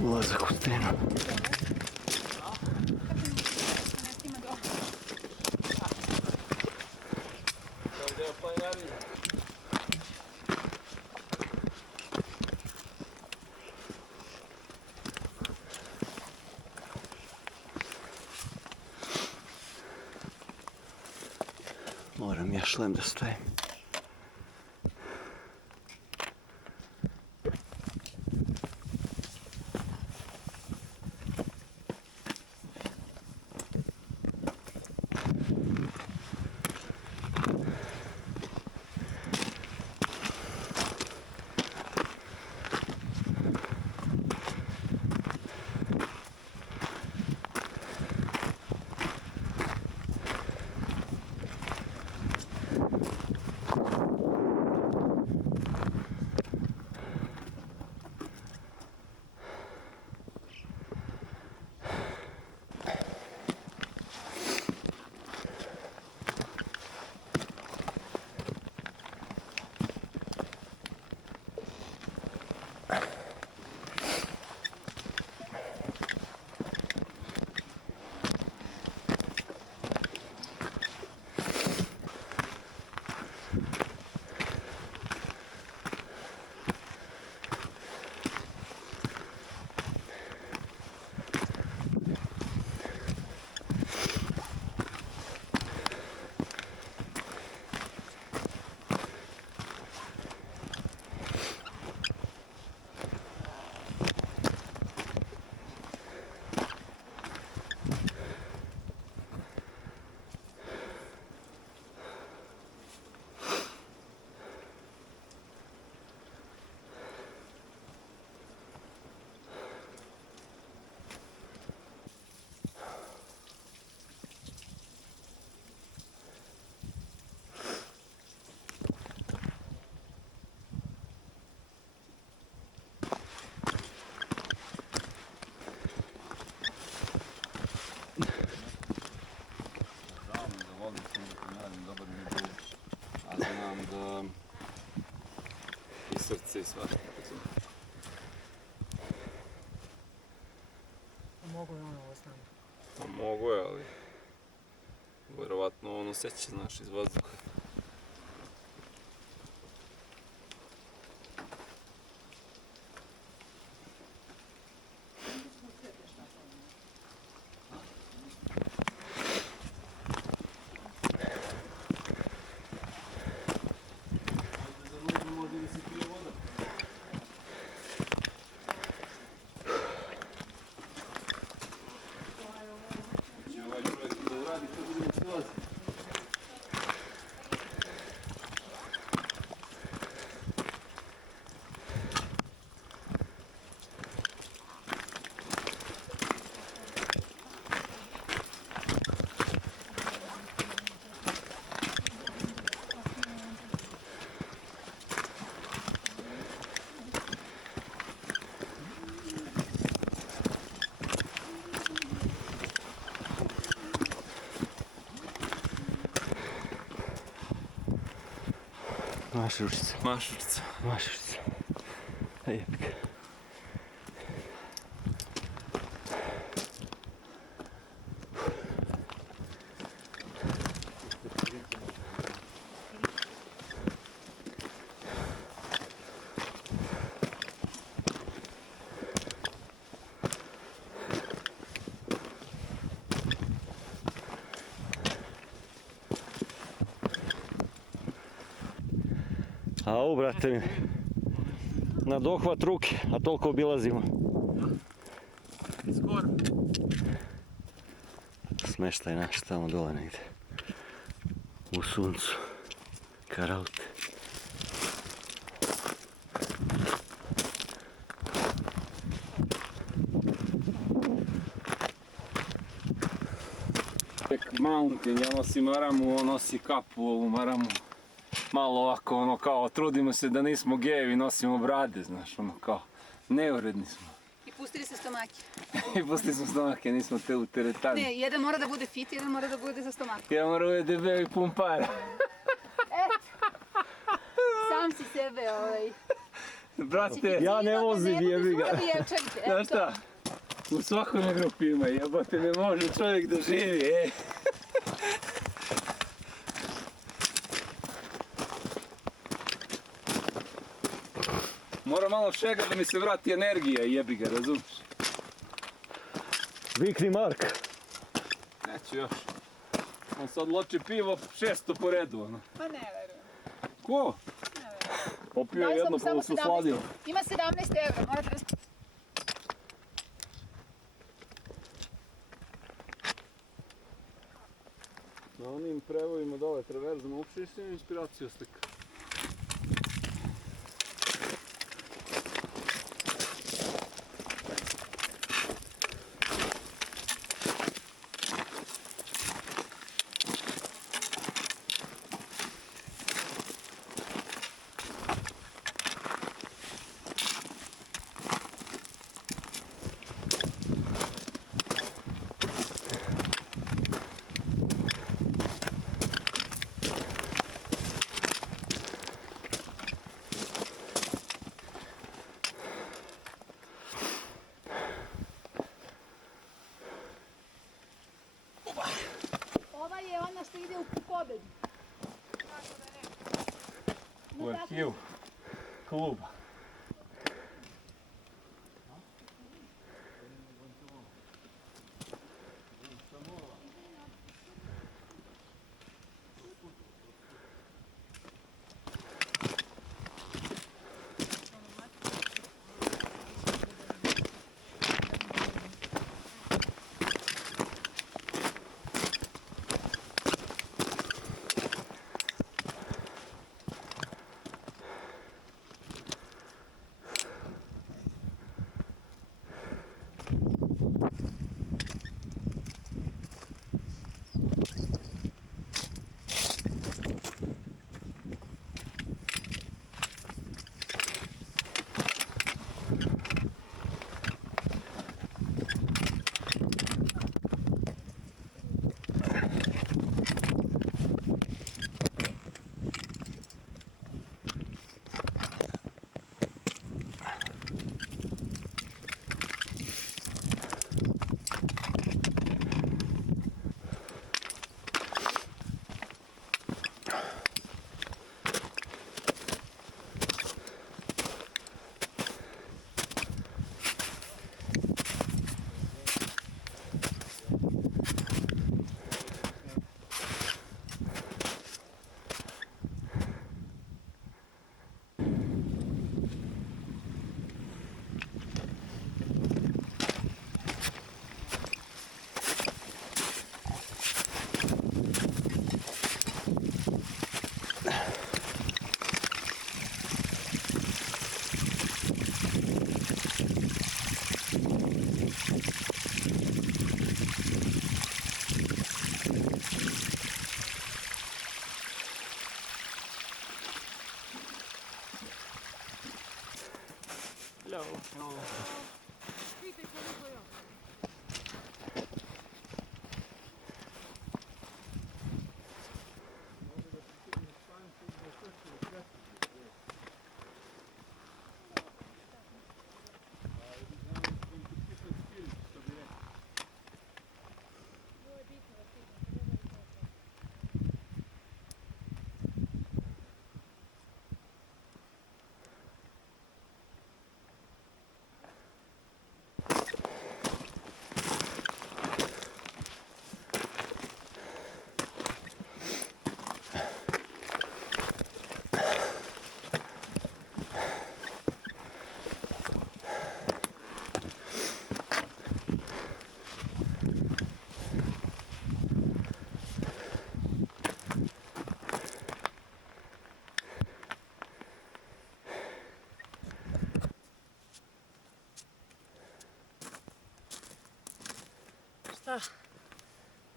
Ulazak u stenu. Moram ja šlem da stavim. Srce i svašta. Mogu je ono ovo s nama. Pa mogu je, ali verovatno on osjeća, znaš, iz vazduha. Maš ručica. Mašurica. Maš ručica. Jebika. Au, brate mi. na dohvat ruke, a toliko obilazimo. Skoro. Smeštaj naš tamo dole negdje. U suncu. Karaute. Mountain, ja nosim maramu, on nosi kapu ovu maramu. Malo ovako ono kao, trudimo se da nismo gejevi, nosimo brade, znaš, ono kao, neuredni smo. I pustili se stomake. I pustili smo stomake, nismo te u teretani. Ne, jedan mora da bude fit, jedan mora da bude za stomak. Ja moram uvijek debel i pun para. Sam si sebe, Brate, Ja ne vozim, jebi ga. znaš šta? U svakoj grupi ima, jebote, ne može čovjek da živi, ej. Mora malo šega da mi se vrati energija, jebi ga, razumiješ? Vikni Mark. Neću još. On sad loči pivo 600 po redu, ono. Pa ne verujem. Ko? Popio je jedno pa se usladio. Ima 17 evra, morate da... Na onim prevojima dole traverzama uopšte nisam inspiraciju slika. Ova je ona što ide u pobedu. U arhivu kluba.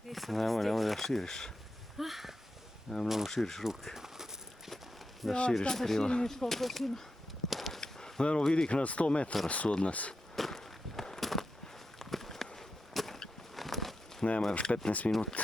Nisam Nemoj da širiš. Nemoj mnogo širiš ruke. Da širiš krila. širiš koliko ima. Evo vidi ih na 100 metara su od nas. Nema još 15 minuta.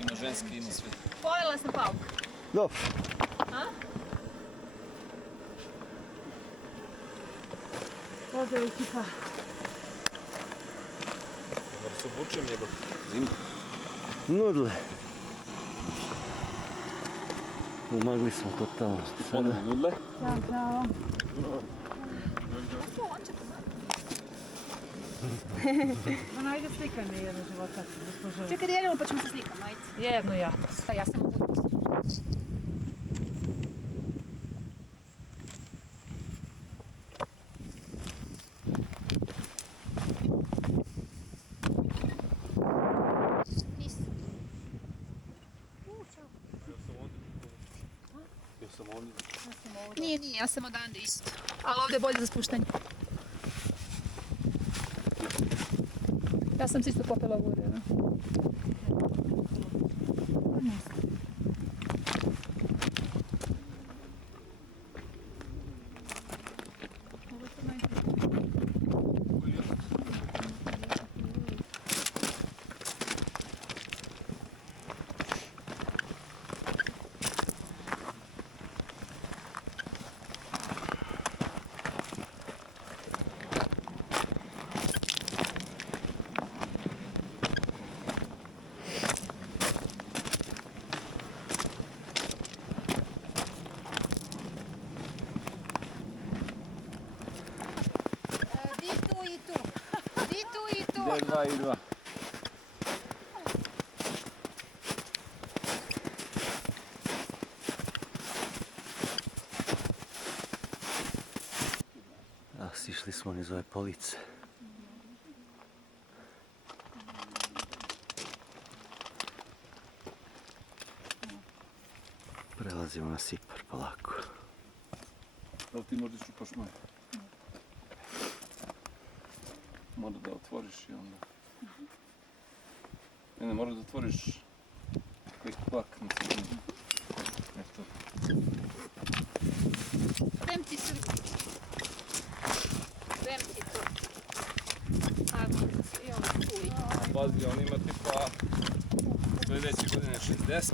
Ima ženski, ima sve. Pojela sam pauk. Dobro. Pozdrav ekipa. Dobro se obučem jebak. Zima. Nudle. Umagli smo totalno. Ono nudle. Ćao. Ma najde slikaj me jedno života. Čekaj da jedemo pa ćemo se slikati, majci. Jedno ja. Pa ja sam u Nije, ja sam odande isto. Ali ovdje je bolje za spuštanje. Ja sam se isto popela u vode. Gdje 2 i 2? Sišli smo niz ove police. Prelazimo na Sipar polako. Da li ti možda čupaš moje? Mora da otvoriš i onda... Ne, moraš da otvoriš click plak na sekundu. Eto. Vem ti Srbi. Vem ti to. Ako se ovo čuli. Pazi, on ima tipa sljedeće godine 60.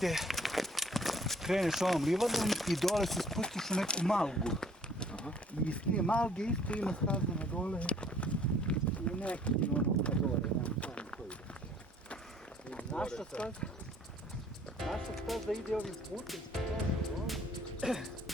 te kreneš ovom livadom i dole se spustiš u neku malgu. I iz te malge isto ima staza na dole i neki ono ka dole, nemam pojma koji ide. Naša staza ide ovim putem, što je dole.